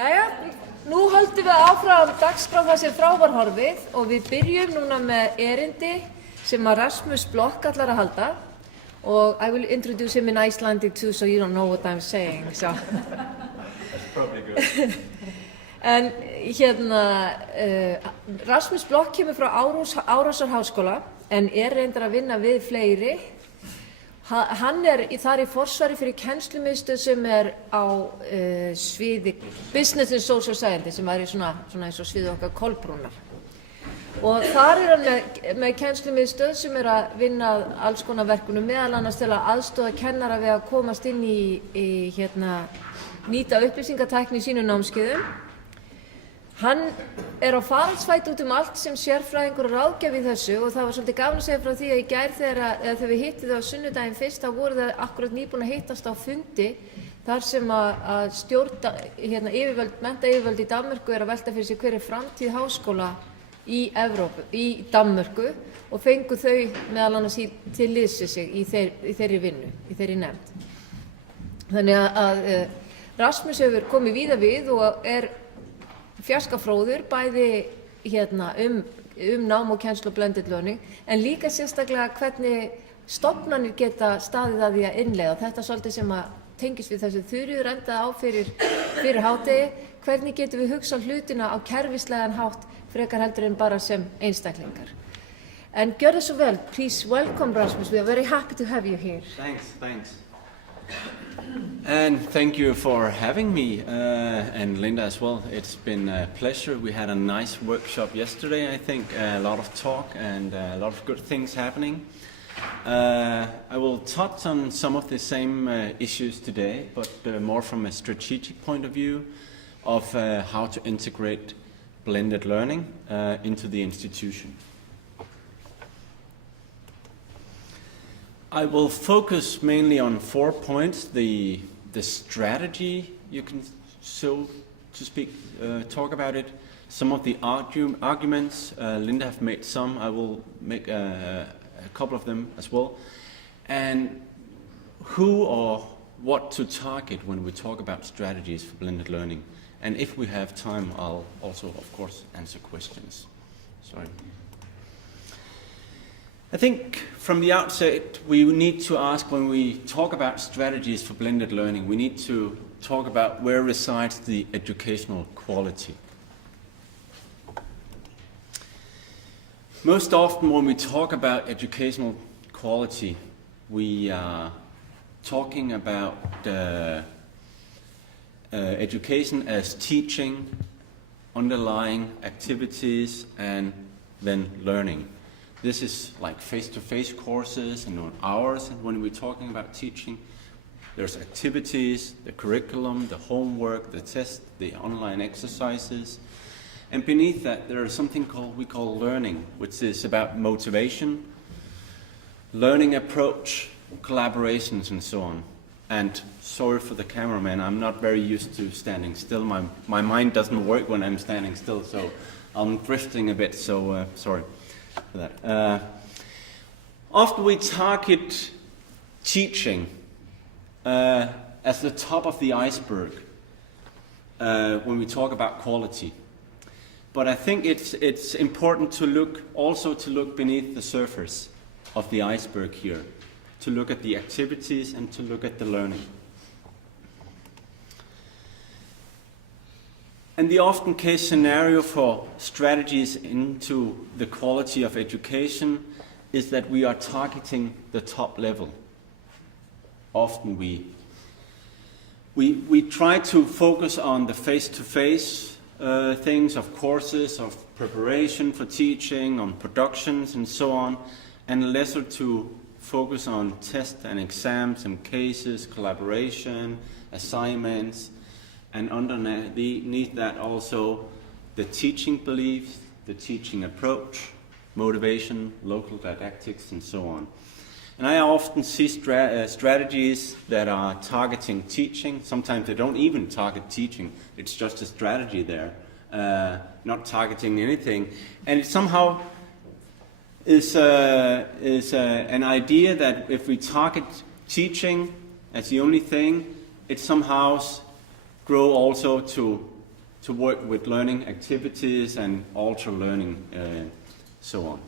Jæja, nú höldum við áfram dagskrá það sem frá var horfið og við byrjum núna með erindi sem að Rasmus Block ætlar að halda og I will introduce him in Icelandic too so you don't know what I'm saying. So. That's probably good. En Rasmus Block kemur frá Árhúsar Háskóla en reyndar að vinna við fleiri. Hann þar í forsvari fyrir Kennslumiðstöð sem á sviði Business and Social Science sem svona eins og sviði okkar Kolbrúnar. Og þar hann með Kennslumiðstöð sem að vinna alls konar verkunum meðal annars til að aðstoða kennara við að komast inn í nýta upplýsingatækni í sínum námskeiðum. Hann á faraldsfæti út allt sem sérfræðingur og ráðgjafi í þessu og það var svolítið gaman að segja frá því að í gær þegar við hittum þau á sunnudaginn fyrst þá voru það akkurat nýbúin að hittast á fundi þar sem að stjórna menntaryfirvöld í Danmörku að velta fyrir sig hver framtíð háskóla í Evrópu, í Danmörku og fengu þau meðal annars til liðs sig í þeirri vinnu, í þeirri nefnd. Þannig að Rasmus hefur komið víða við og fjarskafróður bæði nám og kennslu og blended learning en líka sérstaklega hvernig stofnanir geta staðið að því að innleiða. Þetta svolítið sem að tengist við þessu Þuríður endaði á fyrir hádegi. Hvernig getum við hugsað hlutina á kerfislegan hátt frekar heldur en bara sem einstaklingar. En gjörðu svo vel. Please welcome Rasmus. We are very happy to have you here. Thanks. And thank you for having me, and Linda as well. It's been a pleasure. We had a nice workshop yesterday, I think. A lot of talk and a lot of good things happening. I will touch on some of the same issues today, but more from a strategic point of view of how to integrate blended learning into the institution. I will focus mainly on 4 points: the strategy, you can so to speak, talk about it. Some of the arguments, Linda have made some. I will make a couple of them as well. And who or what to target when we talk about strategies for blended learning. And if we have time, I'll also, of course, answer questions. Sorry. I think from the outset we need to ask, when we talk about strategies for blended learning, we need to talk about where resides the educational quality. Most often when we talk about educational quality, we are talking about education as teaching, underlying activities, and then learning. This is like face-to-face courses and hours, and when we're talking about teaching, there's activities, the curriculum, the homework, the test, the online exercises. And beneath that, there is something we call learning, which is about motivation, learning approach, collaborations, and so on. And sorry for the cameraman, I'm not very used to standing still. My mind doesn't work when I'm standing still, so I'm drifting a bit, so sorry for that. Often we target teaching as the top of the iceberg when we talk about quality. But I think it's important to look beneath the surface of the iceberg here, to look at the activities and to look at the learning. And the often case scenario for strategies into the quality of education is that we are targeting the top level. Often we try to focus on the face-to-face things of courses, of preparation for teaching, on productions and so on, and lesser to focus on tests and exams and cases, collaboration, assignments, and underneath that also the teaching beliefs, the teaching approach, motivation, local didactics, and so on. And I often see strategies that are targeting teaching. Sometimes they don't even target teaching. It's just a strategy there, not targeting anything. And it somehow is an idea that if we target teaching as the only thing, it somehow grow also to to work with learning activities and alter learning, so on.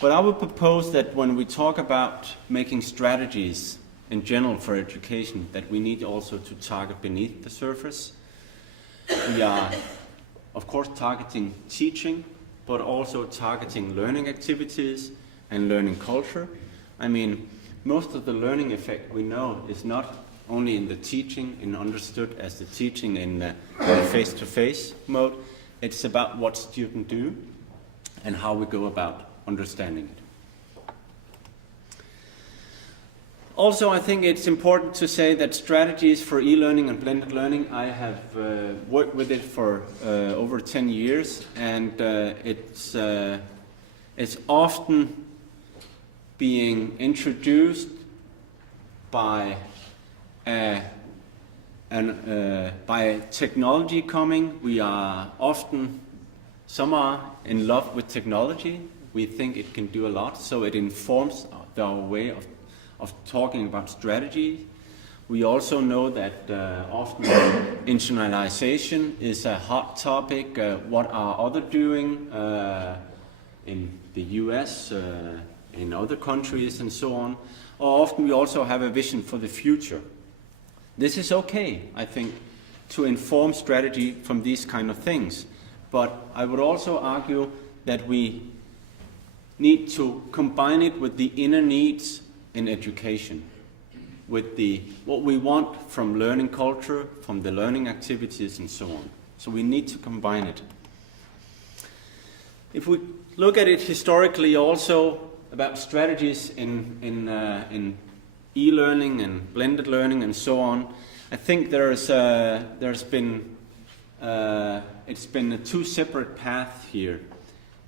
But I would propose that when we talk about making strategies in general for education, that we need also to target beneath the surface. We are, of course, targeting teaching, but also targeting learning activities and learning culture. I mean, most of the learning effect we know is not only in the teaching and understood as the teaching in the face-to-face mode. It's about what students do and how we go about understanding it. Also, I think it's important to say that strategies for e-learning and blended learning, I have worked with it for over 10 years, and it's often being introduced by by technology coming. We are often, some are in love with technology. We think it can do a lot, so it informs our way of talking about strategy. We also know that often internationalization is a hot topic. What are others doing in the US, in other countries, and so on. Or often we also have a vision for the future. This is okay, I think, to inform strategy from these kind of things. But I would also argue that we need to combine it with the inner needs in education, with what we want from learning culture, from the learning activities, and so on. So we need to combine it. If we look at it historically also, about strategies in e-learning and blended learning and so on, I think there's been it's been a two separate paths here.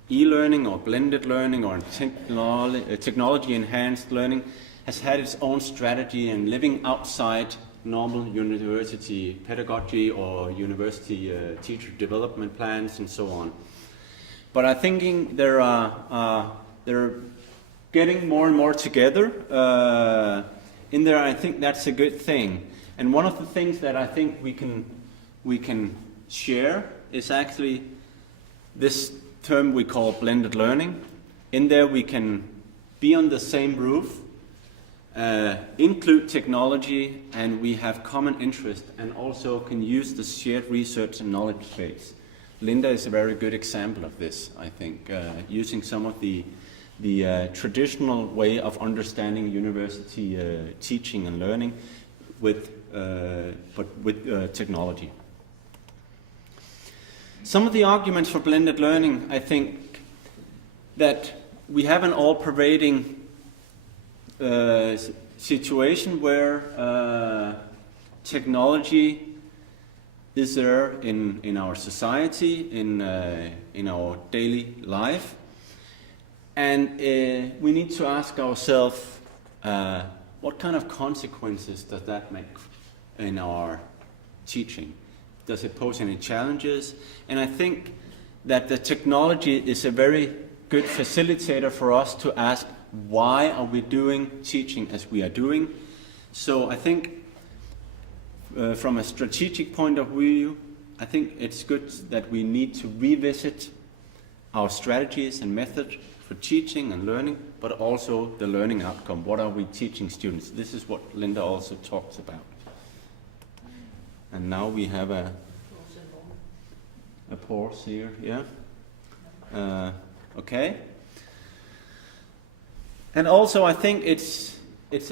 E-learning or blended learning or technology-enhanced learning has had its own strategy and living outside normal university pedagogy or university teacher development plans and so on. But I think they're getting more and more together in there. I think that's a good thing. And one of the things that I think we can share is actually this term we call blended learning. In there we can be on the same roof, include technology, and we have common interest and also can use the shared research and knowledge base. Linda is a very good example of this, I think, using some of the traditional way of understanding university teaching and learning with technology. Some of the arguments for blended learning, I think, that we have an all-pervading situation where technology is there in our society, in our daily life, and we need to ask ourselves what kind of consequences does that make in our teaching? Does it pose any challenges? And I think that the technology is a very good facilitator for us to ask, why are we doing teaching as we are doing? So I think from a strategic point of view, I think it's good that we need to revisit our strategies and methods for teaching and learning, but also the learning outcome. What are we teaching students? This is what Linda also talks about. And now we have a pause here, yeah? Okay. And also I think it's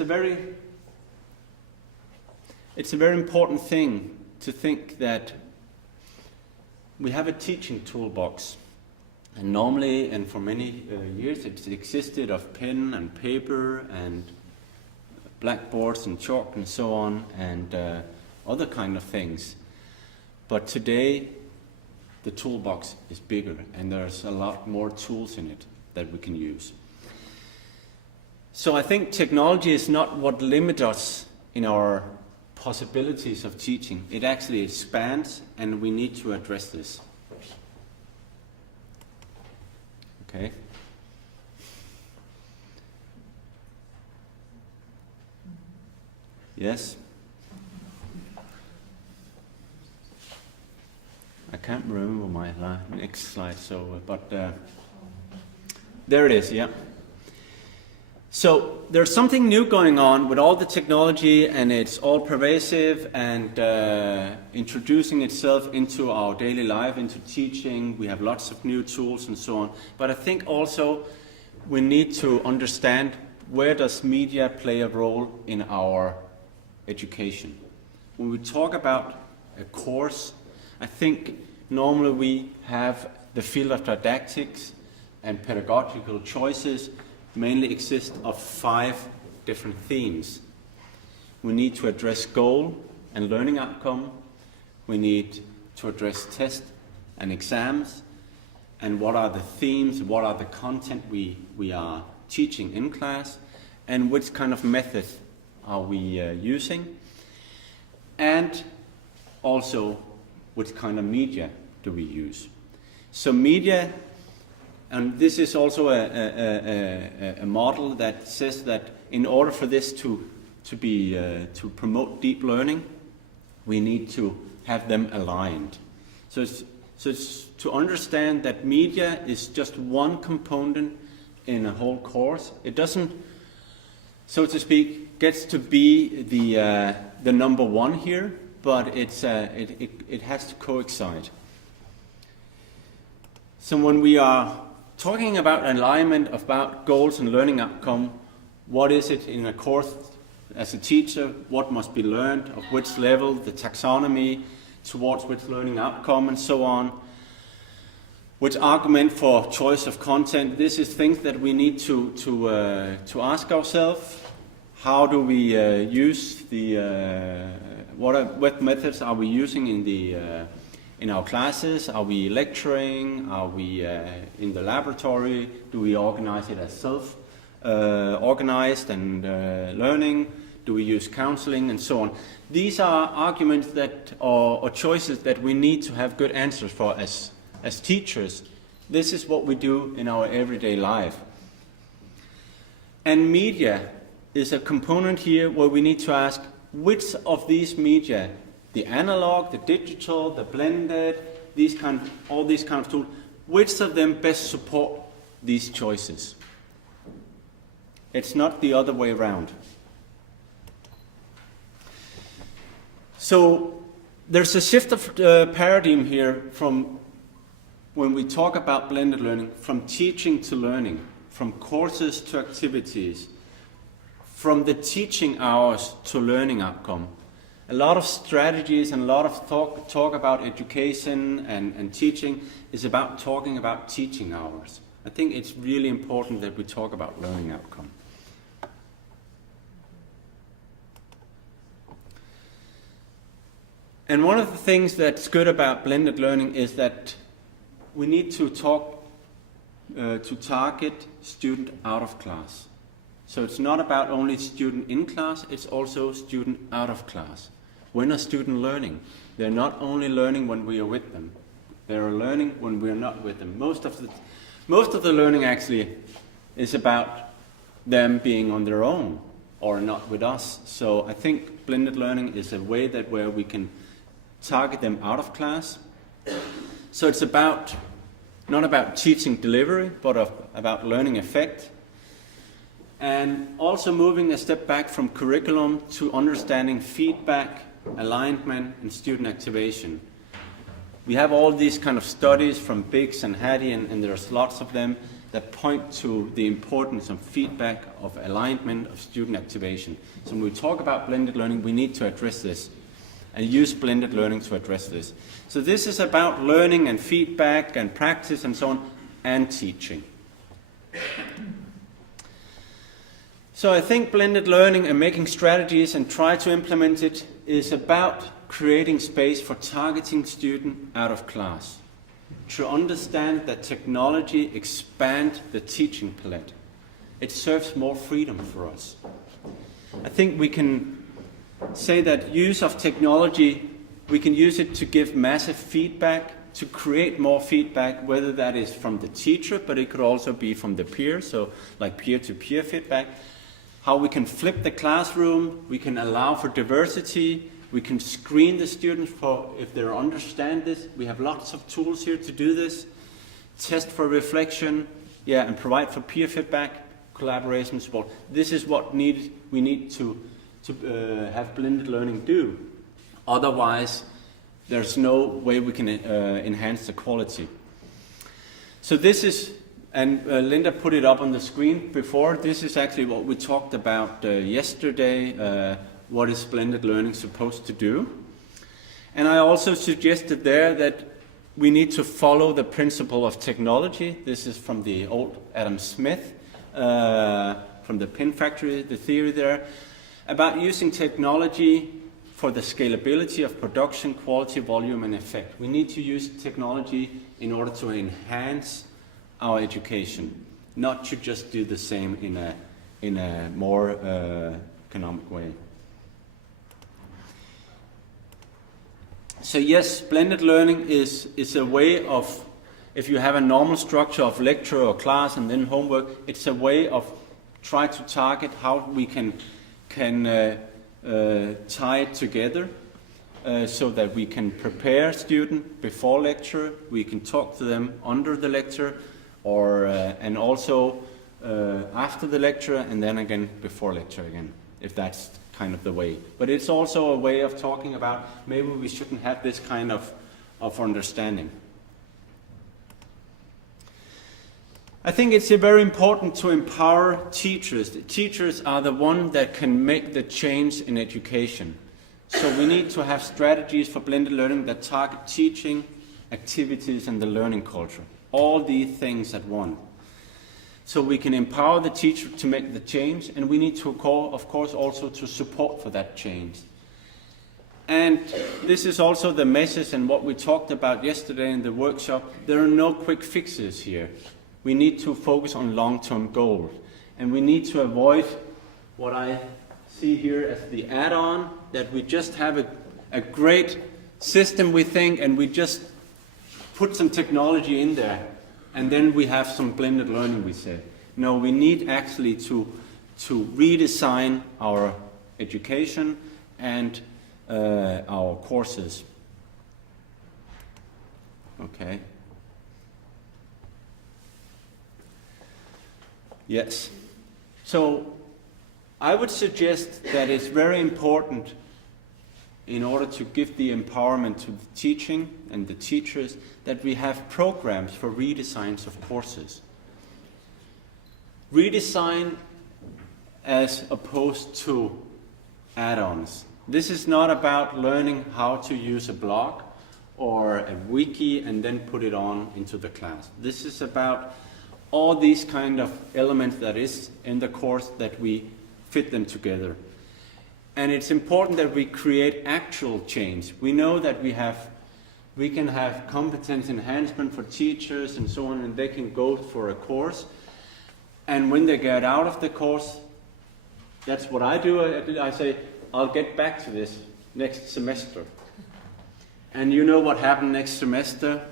a very important thing to think that we have a teaching toolbox. And normally, and for many years, it's existed of pen and paper and blackboards and chalk and so on, and other kind of things. But today, the toolbox is bigger, and there's a lot more tools in it that we can use. So I think technology is not what limits us in our possibilities of teaching. It actually expands, and we need to address this. Okay. Yes. I can't remember my next slide, so, but there it is, yeah. So there's something new going on with all the technology, and it's all pervasive and introducing itself into our daily life, into teaching. We have lots of new tools and so on. But I think also we need to understand, where does media play a role in our education? When we talk about a course, I think normally we have the field of didactics and pedagogical choices mainly exist of 5 different themes. We need to address goal and learning outcome. We need to address test and exams. And what are the themes, what are the content we are teaching in class, and which kind of method are we using. And also, which kind of media do we use? So media, and this is also a model that says that in order for this to promote deep learning, we need to have them aligned. So it's to understand that media is just one component in a whole course. It doesn't, so to speak, gets to be the number one here, but it has to coincide. So when we are talking about alignment, about goals and learning outcome, what is it in a course as a teacher, what must be learned, of which level, the taxonomy, towards which learning outcome and so on, which argument for choice of content. This is things that we need to ask ourselves. How do we use what methods are we using in our classes? Are we lecturing? Are we in the laboratory? Do we organize it as self-organized and learning? Do we use counseling and so on? These are arguments that or choices that we need to have good answers for as teachers. This is what we do in our everyday life. And media is a component here where we need to ask, which of these media, the analog, the digital, the blended, all these kind of tools, which of them best support these choices? It's not the other way around. So there's a shift of paradigm here from when we talk about blended learning, from teaching to learning, from courses to activities, from the teaching hours to learning outcome. A lot of strategies and a lot of talk about education and teaching is about talking about teaching hours. I think it's really important that we talk about learning outcome. And one of the things that's good about blended learning is that we need to target student out of class. So it's not about only student in class, it's also student out of class. When are students learning? They're not only learning when we are with them, they're learning when we are not with them. Most of the learning actually is about them being on their own or not with us. So I think blended learning is a way where we can target them out of class. So it's not about teaching delivery, but about learning effect. And also moving a step back from curriculum to understanding feedback, alignment, and student activation. We have all these kind of studies from Biggs and Hattie, and there's lots of them that point to the importance of feedback, of alignment, of student activation. So when we talk about blended learning, we need to address this and use blended learning to address this. So this is about learning and feedback and practice and so on, and teaching. So I think blended learning and making strategies and try to implement it is about creating space for targeting students out of class, to understand that technology expands the teaching palette. It serves more freedom for us. I think we can say that use of technology, we can use it to give massive feedback, to create more feedback, whether that is from the teacher, but it could also be from the peer, so like peer-to-peer feedback. How we can flip the classroom, we can allow for diversity, We can screen the students for if they understand this. We have lots of tools here to do this. Test for reflection, and provide for peer feedback, collaboration support. This is what we need to have blended learning do. Otherwise, there's no way we can enhance the quality. So this is, and Linda put it up on the screen before, this is actually what we talked about yesterday, what is blended learning supposed to do. And I also suggested there that we need to follow the principle of technology. This is from the old Adam Smith, from the pin factory, the theory there, about using technology for the scalability of production, quality, volume, and effect. We need to use technology in order to enhance our education, not to just do the same in a more economic way. So yes, blended learning is a way of, if you have a normal structure of lecture or class and then homework, it's a way of try to target how we can tie it together so that we can prepare students before lecture, we can talk to them under the lecture, or and also after the lecture, and then again before lecture again, if that's kind of the way. But it's also a way of talking about maybe we shouldn't have this kind of understanding. I think it's very important to empower teachers. The teachers are the ones that can make the change in education. So we need to have strategies for blended learning that target teaching, activities, and the learning culture. All these things at once. So we can empower the teacher to make the change, and we need to, of course, also to support for that change. And this is also the message and what we talked about yesterday in the workshop. There are no quick fixes here. We need to focus on long-term goals. And we need to avoid what I see here as the add-on, that we just have a great system, we think, and we just put some technology in there. And then we have some blended learning, we say. No, we need actually to redesign our education and our courses. Okay. Yes. So I would suggest that it's very important, in order to give the empowerment to the teaching and the teachers, that we have programs for redesigns of courses. Redesign as opposed to add-ons. This is not about learning how to use a blog or a wiki and then put it on into the class. This is about all these kind of elements that is in the course, that we fit them together. And it's important that we create actual change. We know that we can have competence enhancement for teachers and so on, and they can go for a course. And when they get out of the course, that's what I do. I say, I'll get back to this next semester. And you know what happened next semester?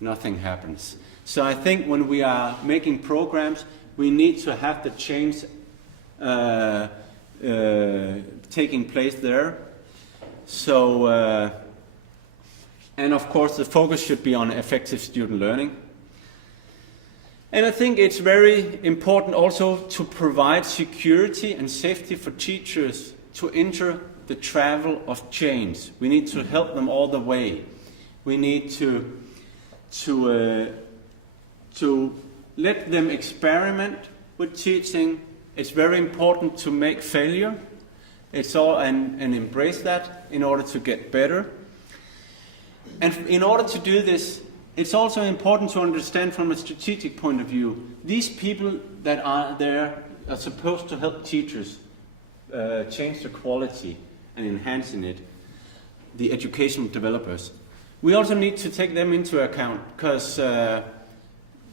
Nothing happens. So I think when we are making programs, we need to have the change taking place there. So, and of course the focus should be on effective student learning. And I think it's very important also to provide security and safety for teachers to enter the travel of change. We need to help them all the way. We need to let them experiment with teaching. It's very important to make failure. And embrace that in order to get better. And in order to do this, it's also important to understand from a strategic point of view, these people that are there are supposed to help teachers change the quality and enhancing it, the educational developers. We also need to take them into account, because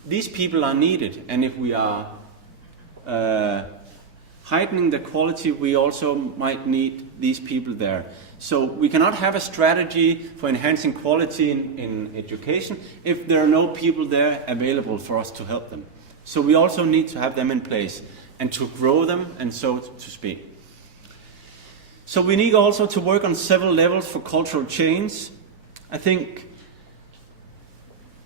these people are needed, and if we are heightening the quality, we also might need these people there. So we cannot have a strategy for enhancing quality in education if there are no people there available for us to help them. So we also need to have them in place and to grow them, and so to speak. So we need also to work on several levels for cultural change. I think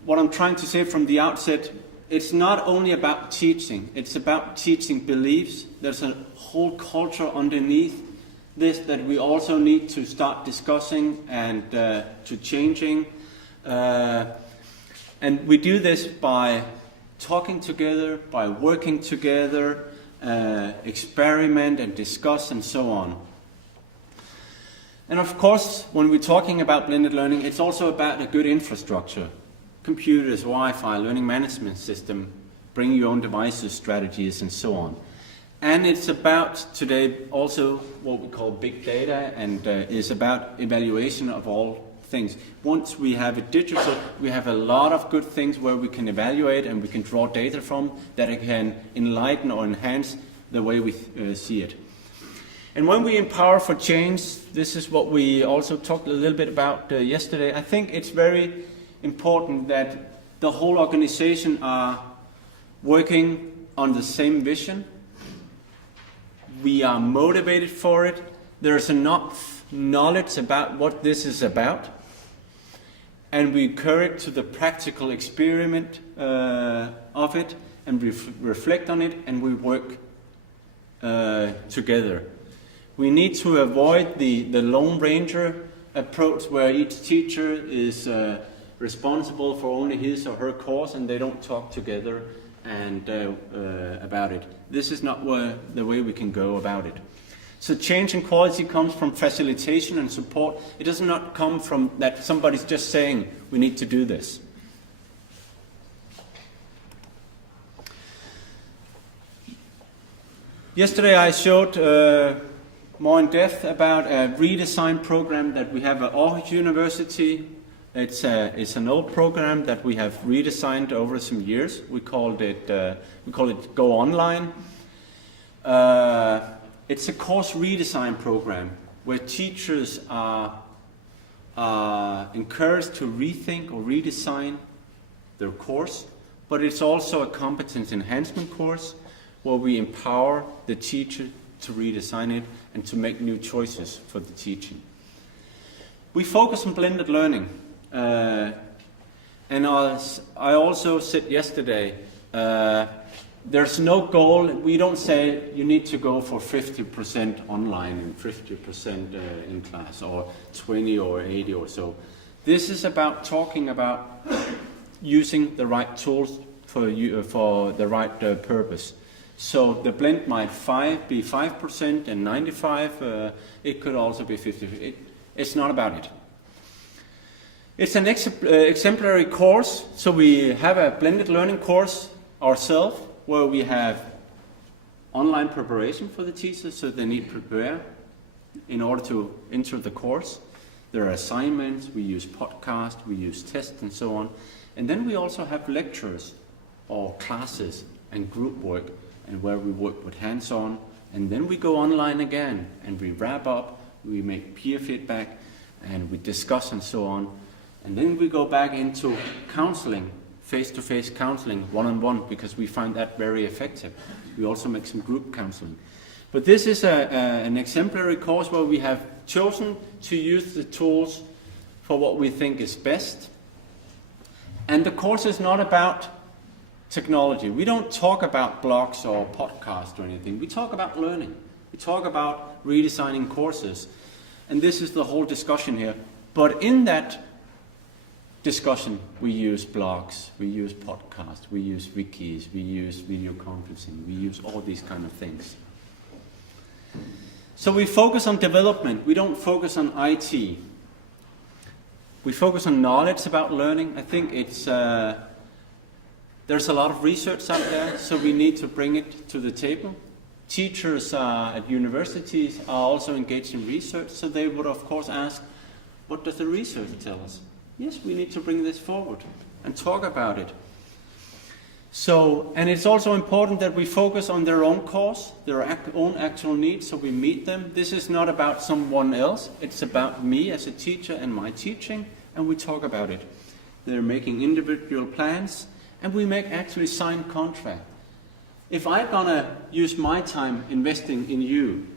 what I'm trying to say from the outset, it's not only about teaching, it's about teaching beliefs. There's a whole culture underneath this that we also need to start discussing and to changing. And we do this by talking together, by working together, experiment and discuss and so on. And of course, when we're talking about blended learning, it's also about a good infrastructure. Computers, Wi-Fi, learning management system, bring your own devices, strategies, and so on. And it's about today also what we call big data, and is about evaluation of all things. Once we have it digital, we have a lot of good things where we can evaluate and we can draw data from that can enlighten or enhance the way we see it. And when we empower for change, this is what we also talked a little bit about yesterday. I think it's very important that the whole organization are working on the same vision. We are motivated for it. There's enough knowledge about what this is about. And we encourage to the practical experiment of it, and reflect on it, and we work together. We need to avoid the Lone Ranger approach where each teacher is responsible for only his or her course and they don't talk together and about it. This is not the way we can go about it. So change and quality comes from facilitation and support. It does not come from that somebody's just saying we need to do this. Yesterday I showed more in depth about a redesign program that we have at Aarhus University. It's an old program that we have redesigned over some years. We call it Go Online. It's a course redesign program where teachers are encouraged to rethink or redesign their course, but it's also a competence enhancement course where we empower the teacher to redesign it and to make new choices for the teaching. We focus on blended learning. And as I also said yesterday, there's no goal. We don't say you need to go for 50% online and 50% in class, or 20 or 80 or so. This is about talking about using the right tools for the right purpose. So the blend might be 5% and 95%. It could also be 50%. It's not about it. It's an exemplary course. So we have a blended learning course ourselves where we have online preparation for the teachers, so they need to prepare in order to enter the course. There are assignments, we use podcasts, we use tests and so on. And then we also have lectures or classes and group work, and where we work with hands-on, and then we go online again, and we wrap up, we make peer feedback, and we discuss and so on. And then we go back into counseling, face-to-face counseling, one-on-one, because we find that very effective. We also make some group counseling. But this is an exemplary course where we have chosen to use the tools for what we think is best. And the course is not about technology. We don't talk about blogs or podcasts or anything. We talk about learning. We talk about redesigning courses. And this is the whole discussion here. But in that discussion, we use blogs, we use podcasts, we use wikis, we use video conferencing, we use all these kind of things. So we focus on development. We don't focus on IT. We focus on knowledge about learning. I think there's a lot of research out there, so we need to bring it to the table. Teachers at universities are also engaged in research, so they would of course ask, what does the research tell us? Yes, we need to bring this forward and talk about it. So, and it's also important that we focus on their own cause, their own actual needs, so we meet them. This is not about someone else, it's about me as a teacher and my teaching, and we talk about it. They're making individual plans, and we make actually signed contract. If I'm gonna use my time investing in you,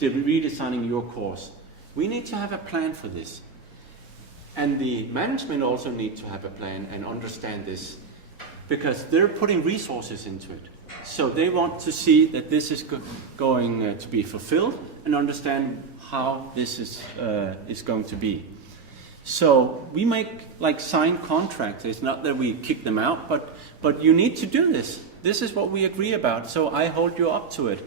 redesigning your course. We need to have a plan for this. And the management also need to have a plan and understand this, because they're putting resources into it. So they want to see that this is going to be fulfilled and understand how this is going to be. So we make like signed contracts. It's not that we kick them out, but you need to do this. This is what we agree about. So I hold you up to it.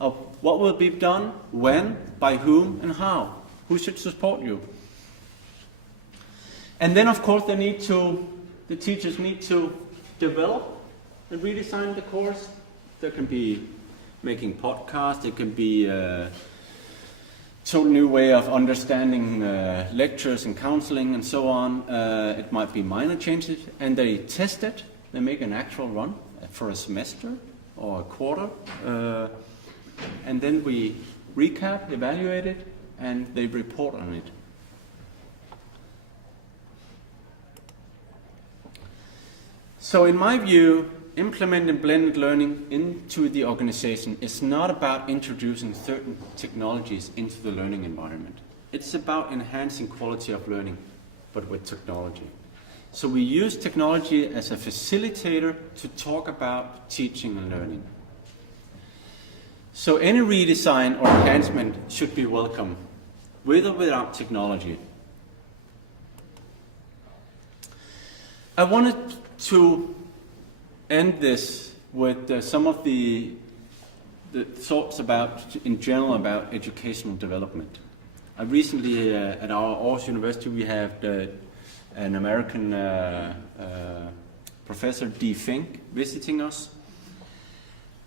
Of what will be done, when, by whom, and how. Who should support you? And then, of course, the teachers need to develop and redesign the course. There can be making podcasts. It can be a total new way of understanding lectures and counseling and so on. It might be minor changes, and they test it. They make an actual run for a semester or a quarter. And then we recap, evaluate it, and they report on it. So in my view, implementing blended learning into the organization is not about introducing certain technologies into the learning environment. It's about enhancing quality of learning, but with technology. So we use technology as a facilitator to talk about teaching and learning. So any redesign or enhancement should be welcome, with or without technology. I wanted to end this with some of the thoughts in general about educational development. Recently at our Aarhus University we have an American professor, D. Fink, visiting us.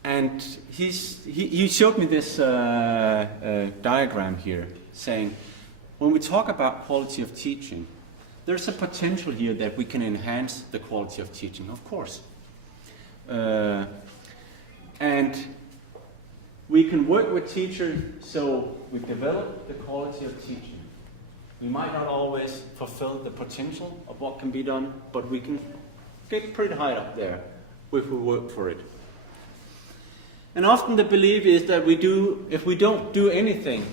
And he showed me this diagram here, saying, when we talk about quality of teaching, there's a potential here that we can enhance the quality of teaching, of course. And we can work with teachers, so we develop the quality of teaching. We might not always fulfill the potential of what can be done, but we can get pretty high up there if we work for it. And often the belief is that if we don't do anything,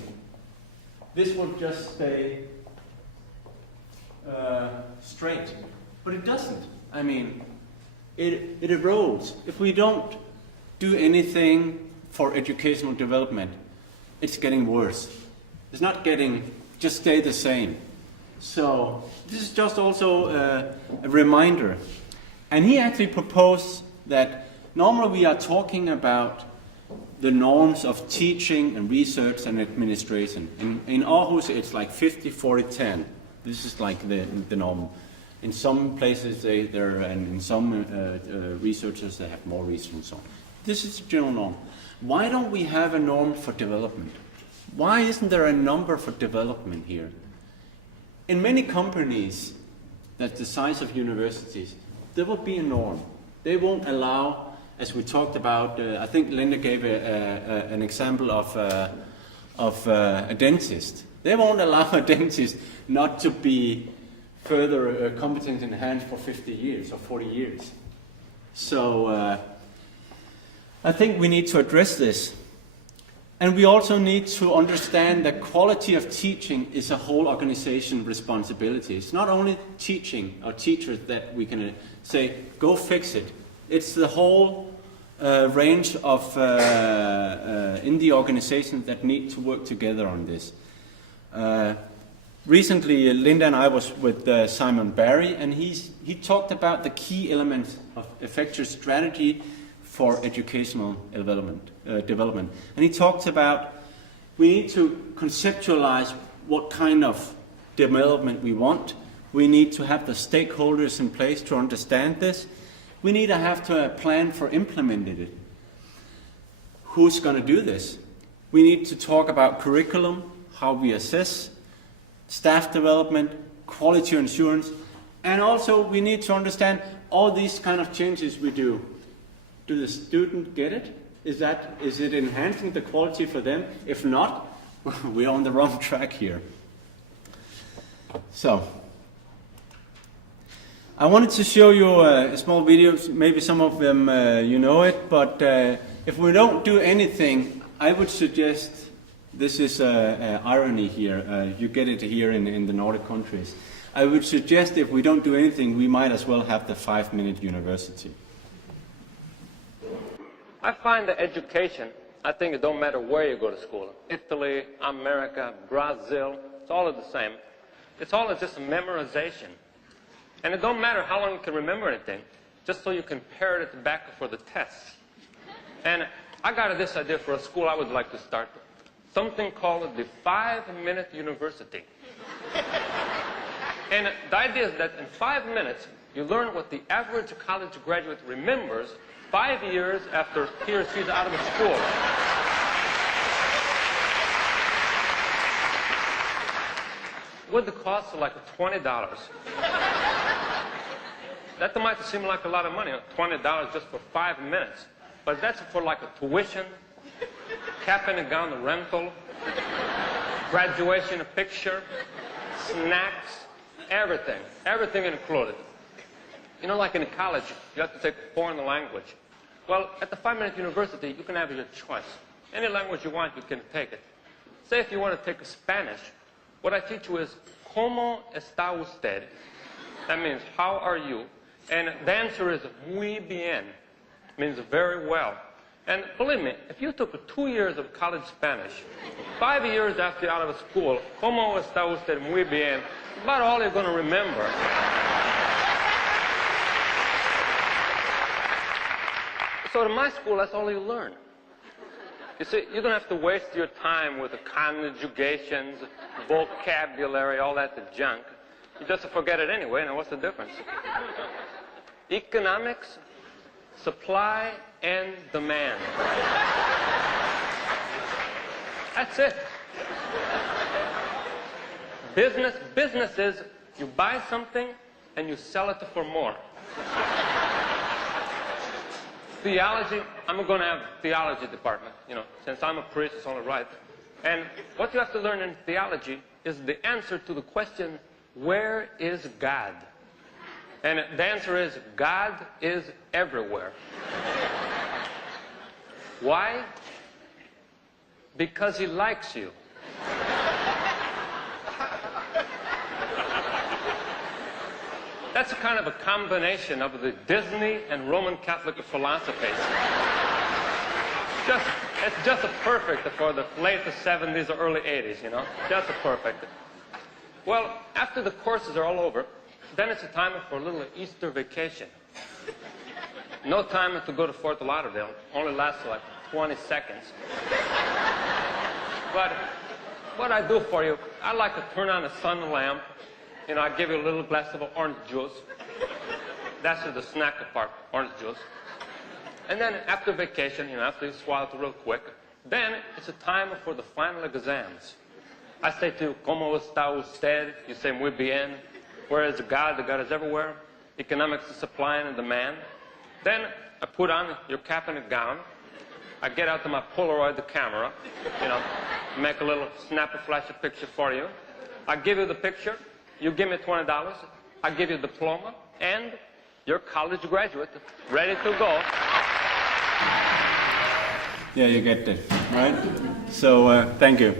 this will just stay straight. But it doesn't. I mean, it erodes. If we don't do anything for educational development, it's getting worse. It's not just stay the same. So this is just also a reminder. And he actually proposed that normally we are talking about the norms of teaching and research and administration. In Aarhus, it's like 50-40-10. This is like the norm. In some places, and in some researchers, they have more research and so on. This is the general norm. Why don't we have a norm for development? Why isn't there a number for development here? In many companies that's the size of universities, there will be a norm. They won't allow, as we talked about, I think Linda gave an example of a dentist. They won't allow a dentist not to be further competence enhanced for 50 years or 40 years. So I think we need to address this. And we also need to understand that quality of teaching is a whole organization responsibility. It's not only teaching or teachers that we can say, go fix it. It's the whole range of in the organization that need to work together on this. Recently, Linda and I was with Simon Barry, and he talked about the key elements of effective strategy for educational development. And he talked about we need to conceptualize what kind of development we want. We need to have the stakeholders in place to understand this. We need to have a plan for implementing it. Who's going to do this? We need to talk about curriculum, how we assess, staff development, quality assurance, and also we need to understand all these kind of changes we do. Do the student get it? Is it enhancing the quality for them? If not, we're on the wrong track here. So, I wanted to show you a small video. Maybe some of them you know it, but if we don't do anything, I would suggest This is irony here. You get it here in the Nordic countries. I would suggest if we don't do anything, we might as well have the 5-minute university. I find that education, I think it don't matter where you go to school. Italy, America, Brazil, it's all the same. It's all just memorization. And it don't matter how long you can remember anything, just so you can parrot it back for the tests. And I got this idea for a school I would like to start. Something called the 5-minute university. And the idea is that in 5 minutes, you learn what the average college graduate remembers 5 years after he or she's out of school. With the cost of like $20. That might seem like a lot of money, $20 just for 5 minutes. But that's for like a tuition, cap and gown rental, graduation picture, snacks, everything. Everything included. You know, like in college, you have to take a foreign language. Well, at the 5-minute university, you can have your choice. Any language you want, you can take it. Say if you want to take Spanish, what I teach you is, ¿Cómo está usted? That means, how are you? And the answer is, muy bien. Means very well. And believe me, if you took 2 years of college Spanish, 5 years after you're out of school, ¿Cómo está usted? Muy bien. About all you're going to remember. So in my school, that's all you learn. You see, you don't have to waste your time with the conjugations, vocabulary, all that junk. You just forget it anyway, and what's the difference? Economics, supply, and demand. That's it. Business is you buy something and you sell it for more. Theology, I'm going to have a theology department, you know, since I'm a priest, it's only right. And what you have to learn in theology is the answer to the question, where is God? And the answer is, God is everywhere. Why? Because he likes you. That's a kind of a combination of the Disney and Roman Catholic philosophies. It's just a perfect for the late 70s or early 80s, you know? Just a perfect. Well, after the courses are all over, then it's a time for a little Easter vacation. No time to go to Fort Lauderdale. Only lasts like 20 seconds. But what I do for you, I like to turn on a sun lamp. You know, I give you a little glass of orange juice. That's the snack part, orange juice. And then after vacation, you know, after you swallow it real quick, then it's a time for the final exams. I say to you, ¿Cómo está usted? You say, muy bien. Where is God? The God is everywhere. Economics is supply and demand. Then I put on your cap and a gown. I get out to my Polaroid camera, you know, make a little snap a flash a picture for you. I give you the picture. You give me $20, I give you a diploma, and you're a college graduate, ready to go. Yeah, you get it, right? So, thank you.